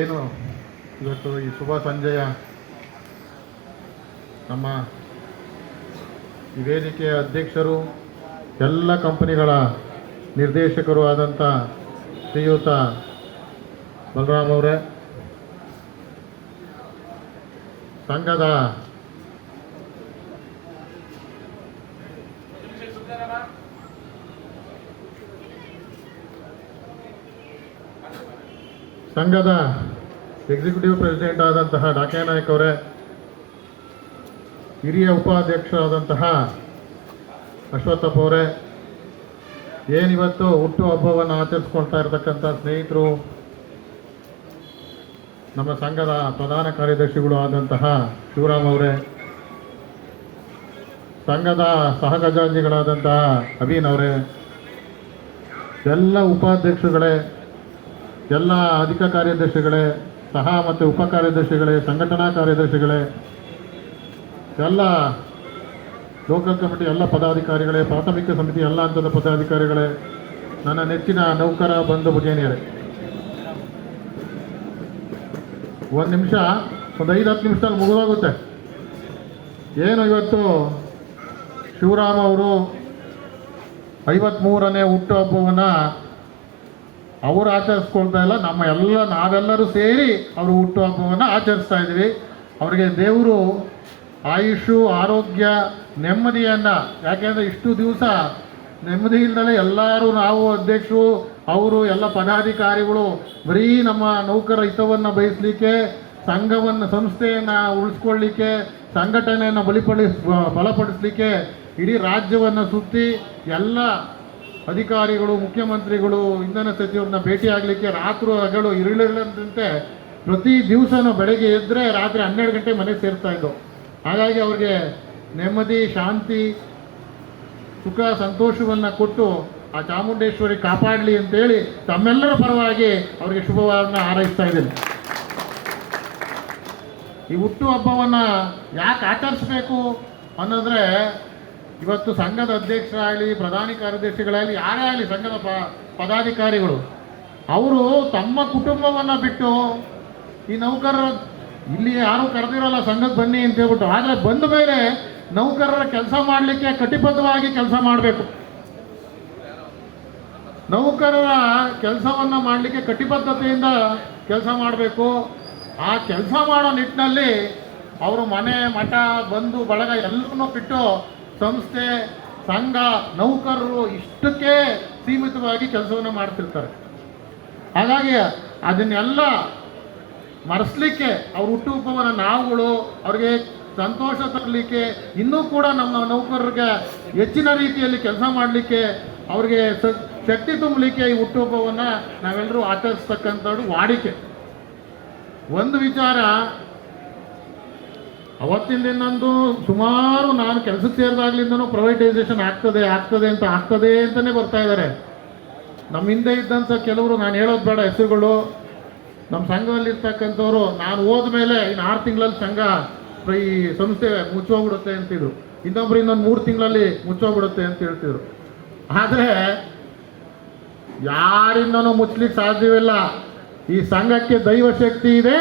ಏನು ಇವತ್ತು ಈ ಶುಭ ಸಂಜೆಯ ನಮ್ಮ ಈ ವೇದಿಕೆಯ ಅಧ್ಯಕ್ಷರು, ಎಲ್ಲ ಕಂಪನಿಗಳ ನಿರ್ದೇಶಕರು ಆದಂಥ ಶ್ರೀಯುತ ಬಲರಾಮ್ ಅವರೇ, ಸಂಘದ ಎಕ್ಸಿಕ್ಯೂಟಿವ್ ಪ್ರೆಸಿಡೆಂಟ್ ಆದಂತಹ ಡಾಕೆ ನಾಯಕ್ ಅವರೇ, ಹಿರಿಯ ಉಪಾಧ್ಯಕ್ಷರಾದಂತಹ ಅಶ್ವತ್ಥಪ್ಪ ಅವರೇ, ಏನಿವತ್ತು ಹುಟ್ಟು ಹಬ್ಬವನ್ನು ಆಚರಿಸ್ಕೊಳ್ತಾ ಇರತಕ್ಕಂಥ ಸ್ನೇಹಿತರು, ನಮ್ಮ ಸಂಘದ ಪ್ರಧಾನ ಕಾರ್ಯದರ್ಶಿಗಳು ಆದಂತಹ ಶಿವರಾಮ್ ಅವರೇ, ಸಂಘದ ಸಹಖಜಾಂಚಿಗಳಾದಂತಹ ಅಬೀನ್ ಅವರೇ, ಎಲ್ಲ ಉಪಾಧ್ಯಕ್ಷರುಗಳೇ, ಎಲ್ಲ ಅಧಿಕ ಕಾರ್ಯದರ್ಶಿಗಳೇ, ಸಹ ಮತ್ತು ಉಪ ಕಾರ್ಯದರ್ಶಿಗಳೇ, ಸಂಘಟನಾ ಕಾರ್ಯದರ್ಶಿಗಳೇ, ಎಲ್ಲ ಲೋಕಲ್ ಕಮಿಟಿ ಎಲ್ಲ ಪದಾಧಿಕಾರಿಗಳೇ, ಪ್ರಾಥಮಿಕ ಸಮಿತಿ ಎಲ್ಲ ಹಂತದ ಪದಾಧಿಕಾರಿಗಳೇ, ನನ್ನ ನೆಚ್ಚಿನ ನೌಕರ ಬಂಧು ಭಗಿನಿಯರೇ, ಒಂದು ನಿಮಿಷ, ಒಂದು 5-10 ನಿಮಿಷದಲ್ಲಿ ಮುಗಿದೋಗುತ್ತೆ. ಏನು ಇವತ್ತು ಶಿವರಾಮ್ ಅವರು 53ನೇ ಹುಟ್ಟುಹಬ್ಬವನ್ನು ಅವರು ಆಚರಿಸ್ಕೊಳ್ತಾ ಇಲ್ಲ, ನಾವೆಲ್ಲರೂ ಸೇರಿ ಅವರು ಹುಟ್ಟುಹಬ್ಬವನ್ನು ಆಚರಿಸ್ತಾ ಇದ್ದೀವಿ. ಅವರಿಗೆ ದೇವರು ಆಯುಷು, ಆರೋಗ್ಯ, ನೆಮ್ಮದಿಯನ್ನು, ಯಾಕೆಂದರೆ ಇಷ್ಟು ದಿವಸ ನೆಮ್ಮದಿ ಇಲ್ಲದಲೇ ಎಲ್ಲರೂ, ನಾವು ಅಧ್ಯಕ್ಷರು, ಅವರು ಎಲ್ಲ ಪದಾಧಿಕಾರಿಗಳು ಬರೀ ನಮ್ಮ ನೌಕರ ಹಿತವನ್ನು ಬಯಸಲಿಕ್ಕೆ, ಸಂಘವನ್ನು, ಸಂಸ್ಥೆಯನ್ನು ಉಳಿಸ್ಕೊಳ್ಳಿಕ್ಕೆ, ಸಂಘಟನೆಯನ್ನು ಬಲಪಡಿಸಲಿಕ್ಕೆ ಇಡೀ ರಾಜ್ಯವನ್ನು ಸುತ್ತಿ ಎಲ್ಲ ಅಧಿಕಾರಿಗಳು, ಮುಖ್ಯಮಂತ್ರಿಗಳು, ಇಂಧನ ಸಚಿವರನ್ನ ಭೇಟಿಯಾಗಲಿಕ್ಕೆ ರಾತ್ರಿ ಹಗಲು ಇರಲಿಲ್ಲದಂತೆ ಪ್ರತಿ ದಿವಸನೂ ಬೆಳಗ್ಗೆ ಎದ್ದರೆ ರಾತ್ರಿ 12 ಗಂಟೆ ಮನೆಗೆ ಸೇರ್ತಾ ಇದ್ದವು. ಹಾಗಾಗಿ ಅವ್ರಿಗೆ ನೆಮ್ಮದಿ, ಶಾಂತಿ, ಸುಖ, ಸಂತೋಷವನ್ನು ಕೊಟ್ಟು ಆ ಚಾಮುಂಡೇಶ್ವರಿ ಕಾಪಾಡಲಿ ಅಂತೇಳಿ ತಮ್ಮೆಲ್ಲರ ಪರವಾಗಿ ಅವರಿಗೆ ಶುಭವನ್ನು ಹಾರೈಸ್ತಾ ಇದ್ದೀನಿ. ಈ ಹುಟ್ಟುಹಬ್ಬವನ್ನು ಯಾಕೆ ಆಚರಿಸಬೇಕು ಅನ್ನೋದ್ರೆ, ಇವತ್ತು ಸಂಘದ ಅಧ್ಯಕ್ಷರಾಗಲಿ, ಪ್ರಧಾನಿ ಕಾರ್ಯದರ್ಶಿಗಳಾಗಲಿ, ಯಾರೇ ಆಗಲಿ, ಸಂಘದ ಪದಾಧಿಕಾರಿಗಳು ಅವರು ತಮ್ಮ ಕುಟುಂಬವನ್ನು ಬಿಟ್ಟು ಈ ನೌಕರರ, ಇಲ್ಲಿ ಯಾರೂ ಕರೆದಿರೋಲ್ಲ ಸಂಘಕ್ಕೆ ಬನ್ನಿ ಅಂತ ಹೇಳ್ಬಿಟ್ಟು, ಆದರೆ ಬಂದ ಮೇಲೆ ನೌಕರರ ಕೆಲಸ ಮಾಡಲಿಕ್ಕೆ ಕಟಿಬದ್ಧವಾಗಿ ಕೆಲಸ ಮಾಡಬೇಕು. ನೌಕರರ ಕೆಲಸವನ್ನು ಮಾಡಲಿಕ್ಕೆ ಕಟಿಬದ್ಧತೆಯಿಂದ ಕೆಲಸ ಮಾಡಬೇಕು. ಆ ಕೆಲಸ ಮಾಡೋ ನಿಟ್ಟಿನಲ್ಲಿ ಅವರು ಮನೆ, ಮಠ, ಬಂಧು ಬಳಗ ಎಲ್ಲವನ್ನೂ ಬಿಟ್ಟು ಸಂಸ್ಥೆ, ಸಂಘ, ನೌಕರರು ಇಷ್ಟಕ್ಕೆ ಸೀಮಿತವಾಗಿ ಕೆಲಸವನ್ನು ಮಾಡ್ತಿರ್ತಾರೆ. ಹಾಗಾಗಿ ಅದನ್ನೆಲ್ಲ ಮರೆಸಲಿಕ್ಕೆ ಅವ್ರ ಹುಟ್ಟುಹಬ್ಬವನ್ನು ನಾವುಗಳು ಅವ್ರಿಗೆ ಸಂತೋಷ ತರಲಿಕ್ಕೆ, ಇನ್ನೂ ಕೂಡ ನಮ್ಮ ನೌಕರರಿಗೆ ಹೆಚ್ಚಿನ ರೀತಿಯಲ್ಲಿ ಕೆಲಸ ಮಾಡಲಿಕ್ಕೆ, ಅವ್ರಿಗೆ ಶಕ್ತಿ ತುಂಬಲಿಕ್ಕೆ ಈ ಹುಟ್ಟುಹಬ್ಬವನ್ನು ನಾವೆಲ್ಲರೂ ಆಚರಿಸ್ತಕ್ಕಂಥದ್ದು ವಾಡಿಕೆ. ಒಂದು ವಿಚಾರ, ಅವತ್ತಿನ ದಿನಂದು ಸುಮಾರು ನಾನು ಕೆಲಸಕ್ಕೆ ಸೇರಿದಾಗ್ಲಿಂದನೂ ಪ್ರೈವೇಟೈಸೇಷನ್ ಆಗ್ತದೆ ಅಂತಲೇ ಬರ್ತಾ ಇದ್ದಾರೆ. ನಮ್ಮ ಹಿಂದೆ ಇದ್ದಂಥ ಕೆಲವರು, ನಾನು ಹೇಳೋದು ಬೇಡ ಹೆಸರುಗಳು, ನಮ್ಮ ಸಂಘದಲ್ಲಿರ್ತಕ್ಕಂಥವ್ರು, ನಾನು ಹೋದ ಮೇಲೆ ಇನ್ನು 6 ತಿಂಗಳಲ್ಲಿ ಸಂಘ ಈ ಸಂಸ್ಥೆ ಮುಚ್ಚೋಗ್ಬಿಡುತ್ತೆ ಅಂತಿದ್ರು, ಇನ್ನೊಬ್ರು ಇನ್ನೊಂದು 3 ತಿಂಗಳಲ್ಲಿ ಮುಚ್ಚೋಗ್ಬಿಡುತ್ತೆ ಅಂತ ಹೇಳ್ತಿದ್ರು. ಆದರೆ ಯಾರಿಂದನೂ ಮುಚ್ಚಲಿಕ್ಕೆ ಸಾಧ್ಯವಿಲ್ಲ. ಈ ಸಂಘಕ್ಕೆ ದೈವ ಶಕ್ತಿ ಇದೆ.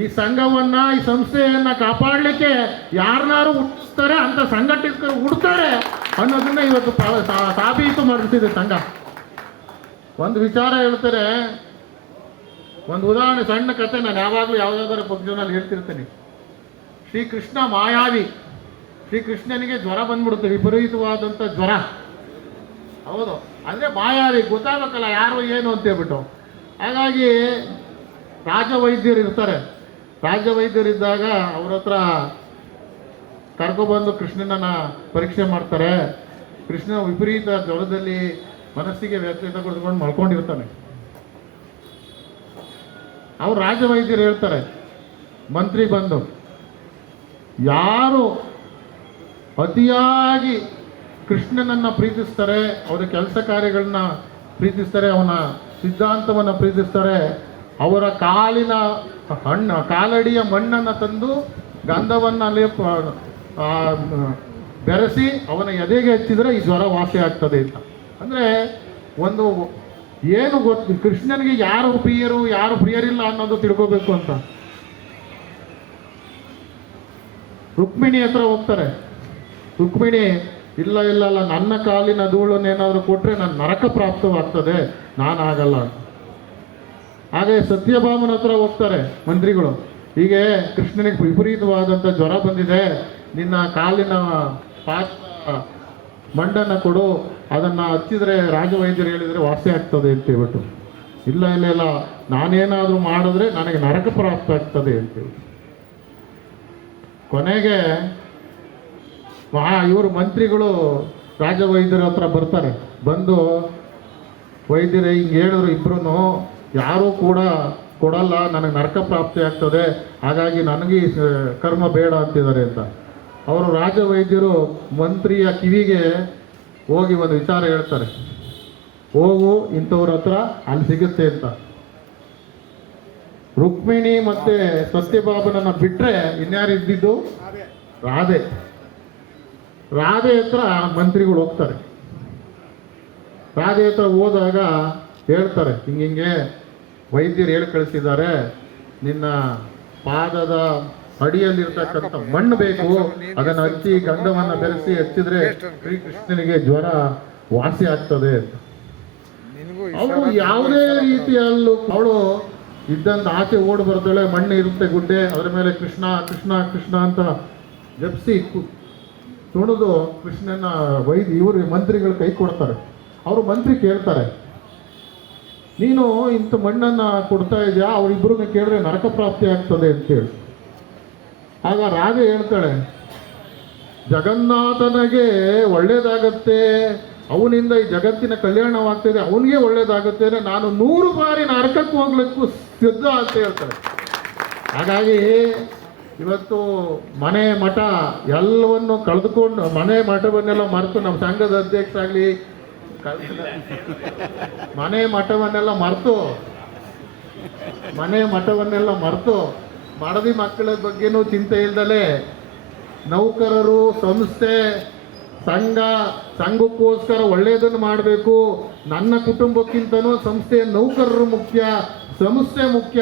ಈ ಸಂಘವನ್ನು, ಈ ಸಂಸ್ಥೆಯನ್ನು ಕಾಪಾಡಲಿಕ್ಕೆ ಯಾರನ್ನಾರು ಹುಟ್ಟಿಸ್ತಾರೆ, ಅಂತ ಸಂಘಟಕರು ಹುಡ್ತಾರೆ ಅನ್ನೋದನ್ನ ಇವತ್ತು ಸಾಬೀತು ಮಾಡಿಸಿದೆ ಸಂಘ. ಒಂದು ವಿಚಾರ ಹೇಳ್ತಾರೆ, ಒಂದು ಉದಾಹರಣೆ, ಸಣ್ಣ ಕಥೆ ನಾನು ಯಾವಾಗಲೂ ಯಾವುದಾದ್ರೂ ಫಂಕ್ಷನಲ್ಲಿ ಹೇಳ್ತಿರ್ತೀನಿ. ಶ್ರೀಕೃಷ್ಣ ಮಾಯಾವಿ. ಶ್ರೀಕೃಷ್ಣನಿಗೆ ಜ್ವರ ಬಂದ್ಬಿಡುತ್ತೆ, ವಿಪರೀತವಾದಂಥ ಜ್ವರ. ಹೌದು, ಅಂದರೆ ಮಾಯಾವಿ, ಗೊತ್ತಾಗಬೇಕಲ್ಲ ಯಾರು ಏನು ಅಂತ ಹೇಳ್ಬಿಟ್ಟು. ಹಾಗಾಗಿ ರಾಜವೈದ್ಯರು ಇರ್ತಾರೆ. ರಾಜವೈದ್ಯರಿದ್ದಾಗ ಅವ್ರ ಹತ್ರ ಕರ್ಕೊಬಂದು ಕೃಷ್ಣನನ್ನ ಪರೀಕ್ಷೆ ಮಾಡ್ತಾರೆ. ಕೃಷ್ಣ ವಿಪರೀತ ಜ್ವರದಲ್ಲಿ ಮನಸ್ಸಿಗೆ ವ್ಯತ್ಯಾಸ ಕೊಡ್ಕೊಂಡು ಮಲ್ಕೊಂಡಿರ್ತಾನೆ. ಅವ್ರು ರಾಜವೈದ್ಯರು ಹೇಳ್ತಾರೆ, ಮಂತ್ರಿ ಬಂದು, ಯಾರು ಅತಿಯಾಗಿ ಕೃಷ್ಣನನ್ನು ಪ್ರೀತಿಸ್ತಾರೆ, ಅವರ ಕೆಲಸ ಕಾರ್ಯಗಳನ್ನ ಪ್ರೀತಿಸ್ತಾರೆ, ಅವನ ಸಿದ್ಧಾಂತವನ್ನು ಪ್ರೀತಿಸ್ತಾರೆ, ಅವರ ಕಾಲಡಿಯ ಮಣ್ಣನ್ನು ತಂದು ಗಂಧವನ್ನು ಅಲ್ಲಿ ಬೆರೆಸಿ ಅವನ ಎದೆಗೆ ಹಚ್ಚಿದರೆ ಈ ಜ್ವರ ವಾಸಿ ಆಗ್ತದೆ ಅಂತ. ಅಂದರೆ ಒಂದು ಏನು ಗೊತ್ತು ಕೃಷ್ಣನಿಗೆ ಯಾರು ಪ್ರಿಯರು ಯಾರು ಪ್ರಿಯರಿಲ್ಲ ಅನ್ನೋದು ತಿಳ್ಕೋಬೇಕು ಅಂತ. ರುಕ್ಮಿಣಿ ಹತ್ರ ಹೋಗ್ತಾರೆ. ರುಕ್ಮಿಣಿ ಇಲ್ಲ ಇಲ್ಲ ಅಲ್ಲ, ನನ್ನ ಕಾಲಿನ ಧೂಳನ್ನೇನಾದರೂ ಕೊಟ್ಟರೆ ನನ್ನ ನರಕ ಪ್ರಾಪ್ತವಾಗ್ತದೆ, ನಾನಾಗಲ್ಲ. ಹಾಗೆ ಸತ್ಯಭಾಮನ ಹತ್ರ ಹೋಗ್ತಾರೆ ಮಂತ್ರಿಗಳು. ಹೀಗೆ ಕೃಷ್ಣನಿಗೆ ವಿಪರೀತವಾದಂಥ ಜ್ವರ ಬಂದಿದೆ, ನಿನ್ನ ಕಾಲಿನ ಪಾತ್ರ ಮಂಡನ್ನು ಕೊಡು, ಅದನ್ನು ಹಚ್ಚಿದರೆ ರಾಜವೈದ್ಯರು ಹೇಳಿದರೆ ವಾಸಿ ಆಗ್ತದೆ ಅಂತ ಹೇಳ್ಬಿಟ್ಟು. ಇಲ್ಲ ಇಲ್ಲ ಇಲ್ಲ, ನಾನೇನಾದರೂ ಮಾಡಿದ್ರೆ ನನಗೆ ನರಕ ಪ್ರಾಪ್ತ ಆಗ್ತದೆ ಅಂತೇಳಿ. ಕೊನೆಗೆ ಇವರು ಮಂತ್ರಿಗಳು ರಾಜವೈದ್ಯರ ಹತ್ರ ಬರ್ತಾರೆ. ಬಂದು ವೈದ್ಯರೇ ಹಿಂಗೆ ಹೇಳಿದ್ರು ಇಬ್ಬರೂ, ಯಾರೂ ಕೂಡ ಕೊಡಲ್ಲ, ನನಗೆ ನರಕ ಪ್ರಾಪ್ತಿ ಆಗ್ತದೆ, ಹಾಗಾಗಿ ನನಗೆ ಕರ್ಮ ಬೇಡ ಅಂತಿದ್ದಾರೆ ಅಂತ. ಅವರು ರಾಜವೈದ್ಯರು ಮಂತ್ರಿಯ ಕಿವಿಗೆ ಹೋಗಿ ಒಂದು ವಿಚಾರ ಹೇಳ್ತಾರೆ, ಹೋಗು ಇಂಥವ್ರ ಹತ್ರ ಅಲ್ಲಿ ಸಿಗುತ್ತೆ ಅಂತ. ರುಕ್ಮಿಣಿ ಮತ್ತೆ ಸತ್ಯಭಾಮನನ್ನ ಬಿಟ್ಟರೆ ಇನ್ಯಾರು ಇದ್ದಿದ್ದು? ರಾಧೆ. ರಾಧೆ ಹತ್ರ ಮಂತ್ರಿಗಳು ಹೋಗ್ತಾರೆ. ರಾಧೆ ಹತ್ರ ಹೋದಾಗ ಹೇಳ್ತಾರೆ, ಹಿಂಗೆ ವೈದ್ಯರು ಹೇಳಿ ಕಳಿಸಿದ್ದಾರೆ, ನಿನ್ನ ಪಾದದ ಅಡಿಯಲ್ಲಿರ್ತಕ್ಕಂಥ ಮಣ್ಣು ಬೇಕು, ಅದನ್ನು ಹಚ್ಚಿ ಗಂಧವನ್ನು ಬೆರೆಸಿ ಹಚ್ಚಿದ್ರೆ ಶ್ರೀಕೃಷ್ಣನಿಗೆ ಜ್ವರ ವಾಸಿ ಆಗ್ತದೆ ಅಂತ. ಅವಳು ಯಾವುದೇ ರೀತಿಯಲ್ಲೂ ಅವಳು ಇದ್ದಂತ ಆಚೆ ಓಡಿ ಬರ್ತಾಳೆ. ಮಣ್ಣು ಇರುತ್ತೆ ಗುಡ್ಡೆ, ಅದರ ಮೇಲೆ ಕೃಷ್ಣ ಕೃಷ್ಣ ಕೃಷ್ಣ ಅಂತ ಜಪ್ಸಿ ತುಣಿದು ಕೃಷ್ಣನ ಇವರು ಮಂತ್ರಿಗಳು ಕೈ ಕೊಡ್ತಾರೆ. ಅವರು ಮಂತ್ರಿ ಕೇಳ್ತಾರೆ, ನೀನು ಇಂಥ ಮಣ್ಣನ್ನು ಕೊಡ್ತಾ ಇದೆಯಾ, ಅವರಿಬ್ಬರನ್ನ ಕೇಳಿದ್ರೆ ನರಕ ಪ್ರಾಪ್ತಿ ಆಗ್ತದೆ ಅಂತೇಳಿ. ಆಗ ರಾಧೆ ಹೇಳ್ತಾಳೆ, ಜಗನ್ನಾಥನಿಗೆ ಒಳ್ಳೇದಾಗತ್ತೆ, ಅವನಿಂದ ಈ ಜಗತ್ತಿನ ಕಲ್ಯಾಣವಾಗ್ತದೆ, ಅವನಿಗೆ ಒಳ್ಳೇದಾಗುತ್ತೆ, ನಾನು 100 ಬಾರಿ ನರಕಕ್ಕೆ ಹೋಗ್ಲಿಕ್ಕೂ ಸಿದ್ಧ ಅಂತ ಹೇಳ್ತಾರೆ. ಹಾಗಾಗಿ ಇವತ್ತು ಮನೆ ಮಠ ಎಲ್ಲವನ್ನು ಕಳೆದುಕೊಂಡು ಮನೆ ಮಠವನ್ನೆಲ್ಲ ಮರೆತು, ನಮ್ಮ ಸಂಘದ ಅಧ್ಯಕ್ಷರಾಗಲಿ ಮನೆ ಮಠವನ್ನೆಲ್ಲ ಮರೆತು ಮಡದಿ ಮಕ್ಕಳ ಬಗ್ಗೆನೂ ಚಿಂತೆ ಇಲ್ದಲೆ ನೌಕರರು, ಸಂಸ್ಥೆ, ಸಂಘಕ್ಕೋಸ್ಕರ ಒಳ್ಳೆಯದನ್ನು ಮಾಡಬೇಕು, ನನ್ನ ಕುಟುಂಬಕ್ಕಿಂತನೂ ಸಂಸ್ಥೆಯ ನೌಕರರು ಮುಖ್ಯ, ಸಂಸ್ಥೆ ಮುಖ್ಯ,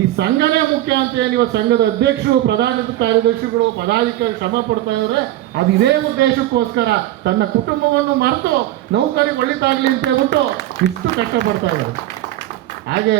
ಈ ಸಂಘನೇ ಮುಖ್ಯ ಅಂತ ನೀವು ಸಂಘದ ಅಧ್ಯಕ್ಷರು, ಪ್ರಧಾನ ಕಾರ್ಯದರ್ಶಿಗಳು, ಪದಾಧಿಕಾರಿ ಶ್ರಮ ಪಡ್ತಾ ಇದ್ದಾರೆ. ಅದು ಇದೇ ಉದ್ದೇಶಕ್ಕೋಸ್ಕರ ತನ್ನ ಕುಟುಂಬವನ್ನು ಮರೆತು ನೌಕರಿಗೆ ಒಳಿತಾಗಲಿ ಅಂತ ಹೇಳ್ಬಿಟ್ಟು ಇಷ್ಟು ಕಷ್ಟಪಡ್ತಾ ಇದ್ದಾರೆ. ಹಾಗೆ